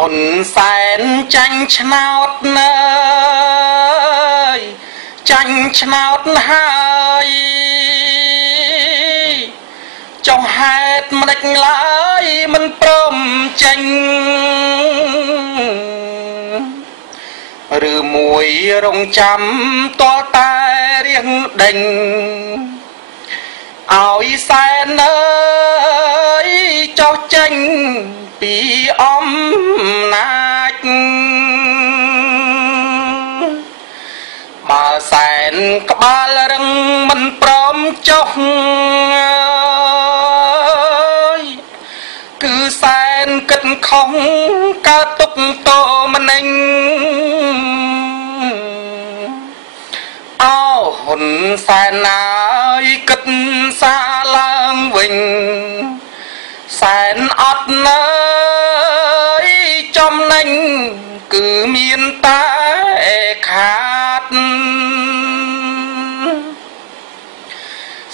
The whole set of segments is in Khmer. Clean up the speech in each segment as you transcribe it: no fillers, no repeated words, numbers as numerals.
ហ៊ុនសែនចាញ់ឆ្នោតណើយចាញ់ឆ្នោតហើយចុះហេតុមិនដេចឡើយមិនព្រមចេញឬមួយរងចាំតលតែរៀងដេញឲ្យសែនអើយចុះចេញពីអំណាចបើសែនក្បាលរឹងមិនព្រមចុះគឺសែនគិតខុសកើតទុកតម្នេញអោហ៊ុនសែនណាយគិតសាឡើងវិញសែនអត់នៅចំណេញគឺមានតែខាត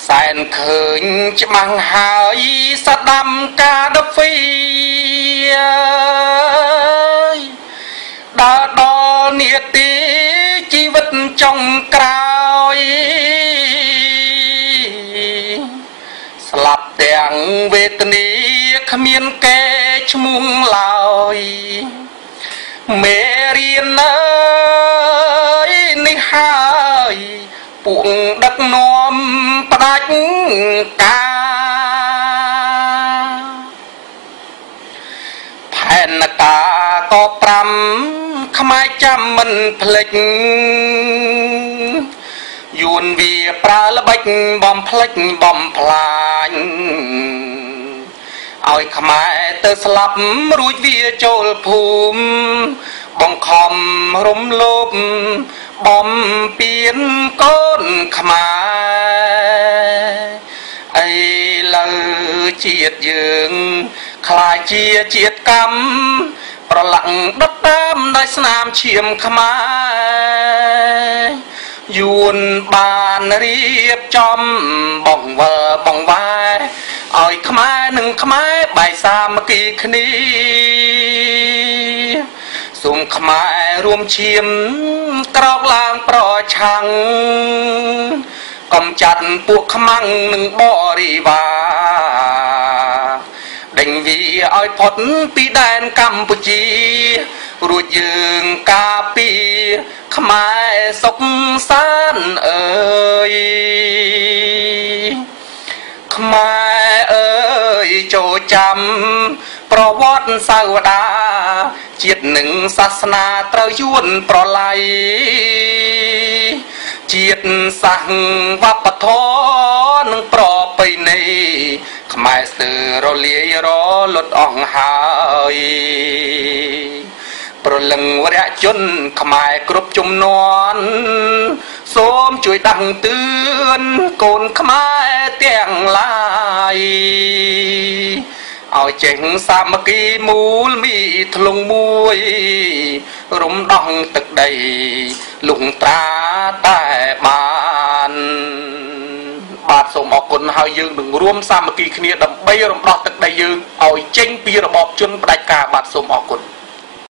សែនឃើញច្បាំងហើយស្ដាំកាដហ្វីដើរដល់នាទីជីវិតចុងក្រោយស្លាប់ទាំងវេទនាគ្មានគេឈ្មោះឡើយមេរៀនអើយនេះហើយពួកដឹកនាំផ្ដាច់ការផែនការក៏5ខ្មែរចាំមិនភ្លេចយួនវាប្រើល្បិចបំភ្លេចបំផ្លាញឲ្យខ្មែរទៅស្លាប់រួចវាចូលភូមិបង្ខំរំលោភបំពៀនកូនខ្មែរអីលើជាតិយើងខ្លាចជាជាតិកម្មប្រឡាក់ដុតតាមដោយស្នាមឈាមខ្មែរយួនបានរៀបចំបងវិលបងវ៉ែឲ្យខ្មែរនិងខ្មែរបែកសាមគ្គីគ្នាសូមខ្មែររួមឈាមក្រោកឡើងប្រឆាំងកំចាត់ពួកខ្មាំងនិងបរិវារដេញវាឲ្យផុតពីដែនកម្ពុជារួចយើងការពារខ្មែរសុខសាន្តអើយខ្មែរអើយចូលចាំប្រវត្តិសាវតាជាតិនិងសាសនាត្រូវយួនប្រឡ័យជាតិសាសវប្បធម៌និងប្រពៃណីខ្មែរស្ទើររលាយរលត់អស់ហើយប្រលឹងវរៈជនខ្មែរគ្រប់ជំនាន់សូមជួយដាស់តឿនកូនខ្មែរទាំងឡាយឲ្យចេះសាមគ្គីមូលមីធ្លុងមួយរំដោះទឹកដីលុងត្រាតែបានបាទសូមអរគុណហើយយើងនឹងរួមសាមគ្គីគ្នាដើម្បីរំដោះទឹកដីយើងឲ្យចេញពីរបបជនផ្ដាច់ការបាទសូមអរគុណ